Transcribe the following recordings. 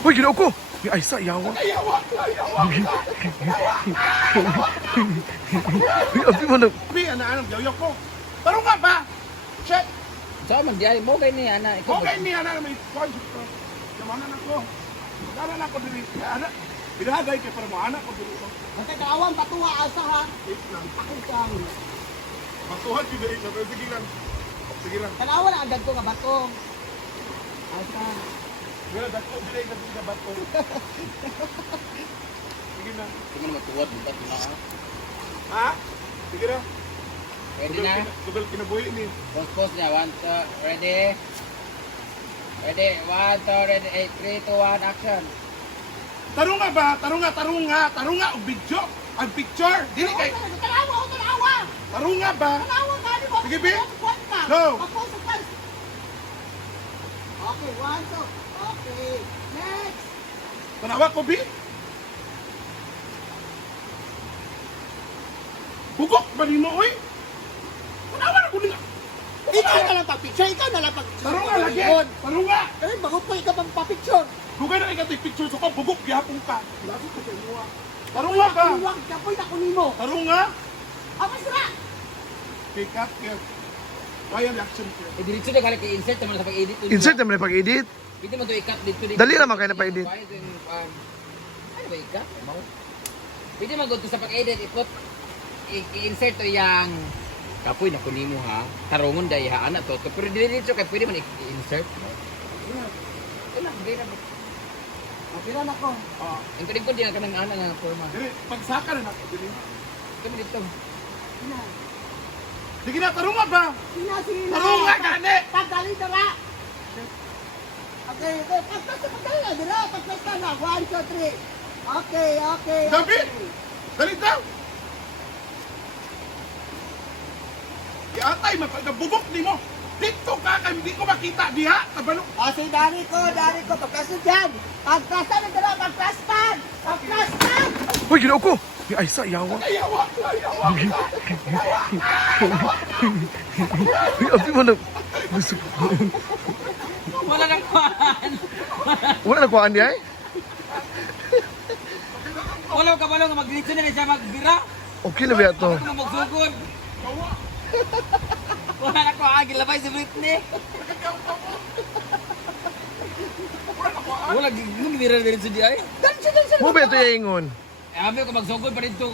Uy, ginoo ko! May Aisa, yawa. Uy, abi mo na. Bi, anong yoyo ko. Tarong nga ba? Shit! So man diay mo kay ni ana ikaw. Okay niya na may point ko. Yamanan ako. Dala na ako diri. Ana. Bidagay kay para mo anak ko diri. Kasi kaawang patuwa asa ha. Akong kang. Matuhan ki diri. Sige lang. Sige lang. Kanawan ang agad ko nga bato. Asa. Wala dako diri sa bato. Sige na. Kumo matuwad butat na. Ha? Sige na. Ready na? Sugal kinabuhi ni. Post niya 1 2 ready. Ready 1 2 ready 3 2 1 action. Tarong nga ba? Tarong nga og video. Ang picture. Dili kay Tanawa. tarong nga ba? Tanawa gani mo. Sige, Bi. Go. Go. Okay, 1 2. Okay. Next. Tanawa ko bi. Bugok ba nimo oy? Tanawa na ko nila. Ikaw na lang pag-picture. Ikaw na lang pag-picture. Tarong nga lagi. Tarong nga. Eh, bagot pa ikaw pang pa-picture. Dugay na ikatay picture so ka bugok gihapon ka. Lagi ko sa inyo. Tarong nga ba? Kuwag kapoy na kunimo. Tarong nga. Ako sira. Pick up here. Why ang action here? Eh diretso na kali kay insert mo sa pag-edit. Insert naman na pag-edit. Pwede mo to i-cut dito. Dali naman kayo na pa-edit. Ano ba i-cut? Pwede mo to sa pag-edit i-insert to yang kapoy na kunimo ha. Tarungon dai ha ana to. Pero diretso kay pwede man i-insert. Kana gina. Pila na ko. Ang tulig ko din ka ng ana nga forma. Dili pagsaka na ako dili. Kami dito. Sige na tarong nga ba? Sina. Tarong nga gani. Pagdali dara. Okay, pagdali na dira. Pagdali na. 1 2 3. Okay. David. Dali daw. Yatay mapagabubok nimo. Dito ka kay hindi ko makita diha. Kabalo. Si dari ko. Pagkaso dyan. Pagkasan na dira. Pagkastan. Uy, ginoo ko! May Aisa, yawa. Ayawa. Uy, abi mo na. Gusto ko. Wala nang kuan. Wala na kuhaan niya eh. Wala ka balo nga magdiretso na siya magbira. Okay na ba ito? Ako magsugod. Wala na ko agil labay si Britney. Wala gigong bira diretso di ay. Mo ba ito yaingon? Abi ko magsugod pa dito.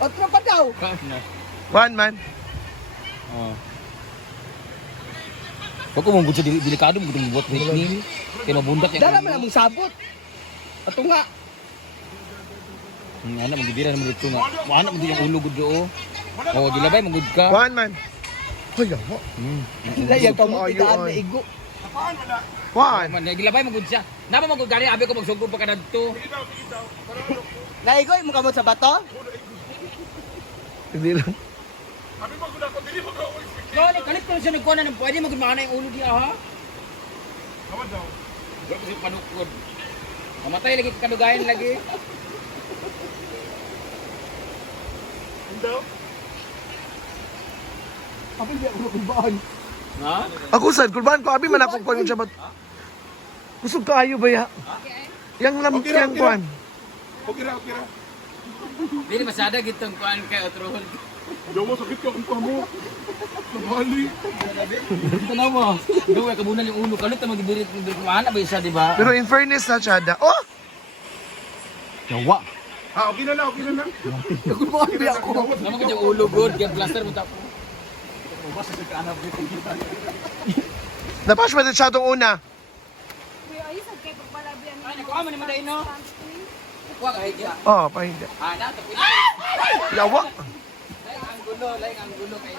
Otro pa daw. One man. Oh. Pag ko mong sa delikado mo gudong buot Britney. Kaya mabundak yan. Dala man among sabot. Ato nga. Ana magibira naman dito nga. Ana mo din yung ulo gud do. Oh, gilabay magud ka. One man. Uy, yawa. Layag ka mo Ayun, itaan na ay. igo. Napaan mo na. One. Man, gilabay magud siya. Napa magud gani abi ko magsugod pa ka dito. Naigoy mo kamot sa bato? Hindi lang. Abi magud ako dili mo ka. No, ni kalit ko siya nagkuha na pwede magud maana yung ulo diya ha. Tawad daw. Wala ko siya panukod. Mamatay lagi kadugayan lagi. Daw. Kapag di ako kubaan. Ha? Ako sad, kurban ko, abi man akong kuhan siya bat. Kusog kaayo ba ya? Yang lam, Okay ra, yang okay ra. kuhan. Okay ra. Dili masyada gitong kuan kay Otrohol. Dawa sakit ka kung mo. Nabali. Dito na mo. Duwa kabunan yung ulo kalit na magibirit maana ba siya di ba? Pero in fairness na, Chada. Oh! Yawa. Okay na. Kubaan di ako. Naman ko yung ulo good kaya plaster mo tapo. Napash ba din siya itong una? Kuya, ayos ang kay pagbalabihan Ay, nakuha mo naman dahil no? Kuha ka higya. Oh, pahinga. Ah, na, tapos Yawa! like ang gulo kay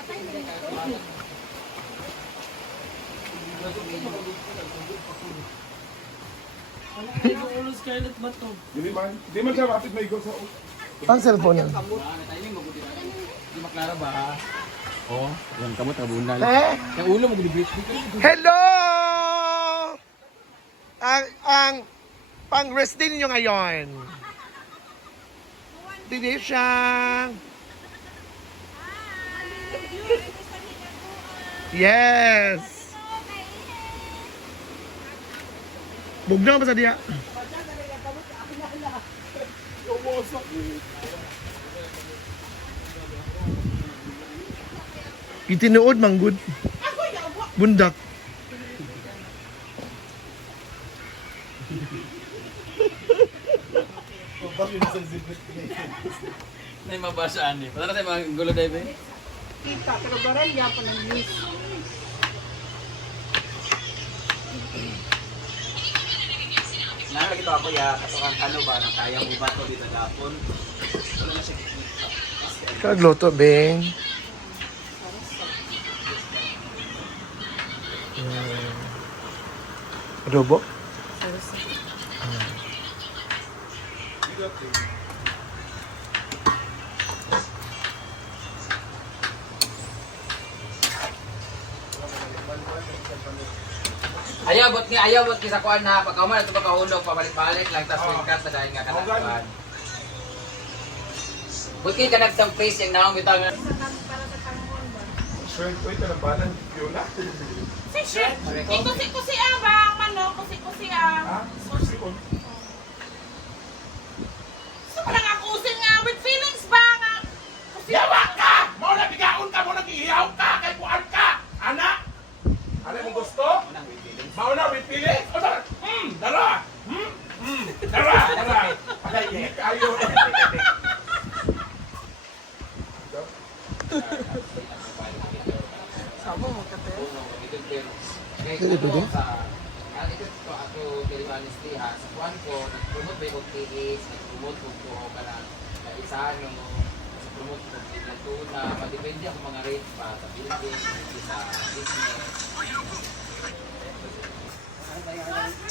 Di man siya rapid may go sa Ang cellphone yan. timing mo gud. Di maklaro ba? Oh, yan kamot abunal. Eh? Yung ulo mo gud. Hello! Ang pang-resting nyo ngayon. Didi siyang. Yes! Bugnaw pa sa diya. Lumosak. Itinuod manggod. Bundak. May mabasaan eh. Pala tayo mga gulo dahil eh. Kita, pero garan niya pa ng news. Nakakita ako ya, katukan kano ba, nang kaya mo ba ito dito gapon? Wala na siya kikita. Kagloto, Beng. Adobo? Ayaw bot sa kuan na pagkauman ito pagkahulog pabalik-balik lang tas wingkat sa dahil nga kanagkuan. Buti ka nagsang face yung naong bitaw nga. Shirt, wait, ano ba? Fiona? Si shit. Kusi-kusi ba ang manok? Kusi-kusi Ha? Susikon. So parang ako usin nga with feelings ba nga? Yawa ka! Mau na bigaon ka! Mau na gihiyaw ka! Kay kuan ka! Anak! Ano mo gusto? Mau na with feelings? O tara! Dala! Dala! Dala! Palay, init kayo! Sama mo ka te. Dili ba din? Ito to ato very honestly ha sa kuan ko nag-promote ba yung TH, nag-promote ko ka na isa no promote ko ng tuna, madepende ako mga rate pa sa building, sa business.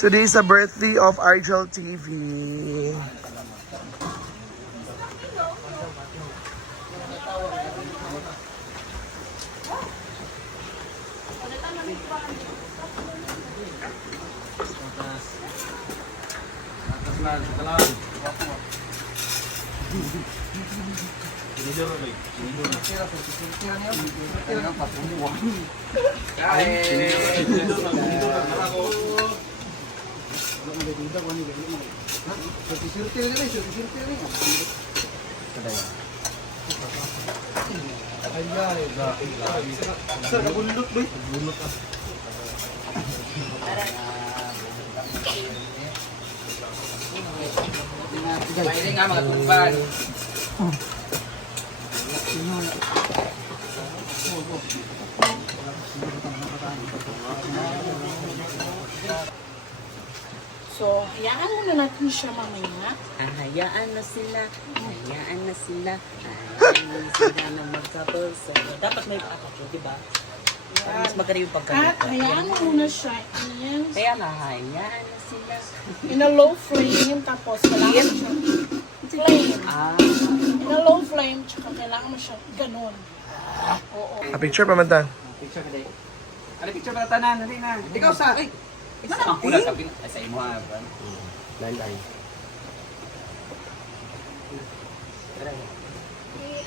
Today is the birthday of Argel TV. Mahiling nga mga tumban. So, hayaan muna natin siya mamaya. Hayaan na sila. Hayaan na sila. Hayaan na sila na mag-couple. So, dapat may pakatyo, di ba? Para mas maganda yung At pagkalito. hayaan mo muna siya in, Kaya nga, hayaan na sila. in a low flame. Tapos, kailangan mo siya flame. In a low flame. Tsaka kailangan mo siya ganun. Oo. A picture pa man ta. Picture ka day. Ano picture ba tanan? Hindi na. Ikaw sa, ay! Isa ang kuna sa ay sa imo ha.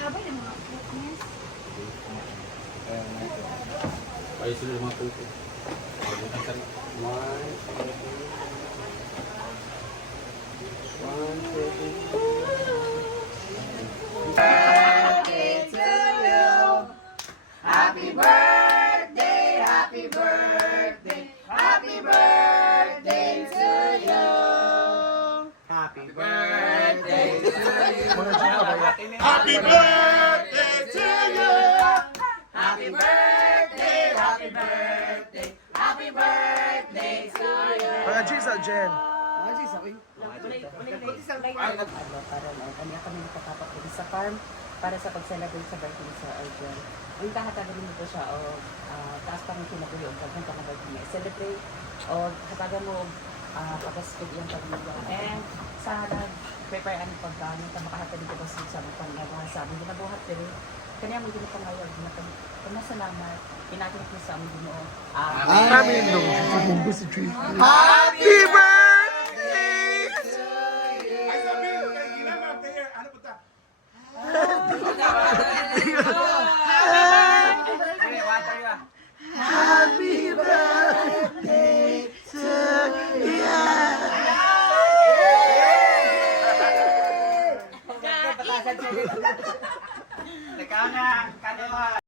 Abay na mga fitness. Ayos sila mga puto. Happy birthday to you! Happy birthday! Happy birthday! Happy birthday to you! Mga G's at Jen. Ano, para lang, kanya kami nakakapag sa farm para sa pag-celebrate sa birthday sa Arjun. Ang kahatagan mo po siya, o taas pa rin kinabuli o kagong kanabagin celebrate, o hatagan mo pag-aspig yung pamilya. And sa nag-prepare ang pagkain, na makahatagan ko ba sa mga pangyawa sa aming ginabuhat, pero kanya mo ginapangayag, salamat, pinakinig mo sa aming ginoo. Amin no. Happy birthday! Ay sabi, kay ginamang tayo. Ano po ta? Happy birthday to you. Ikaw na, kano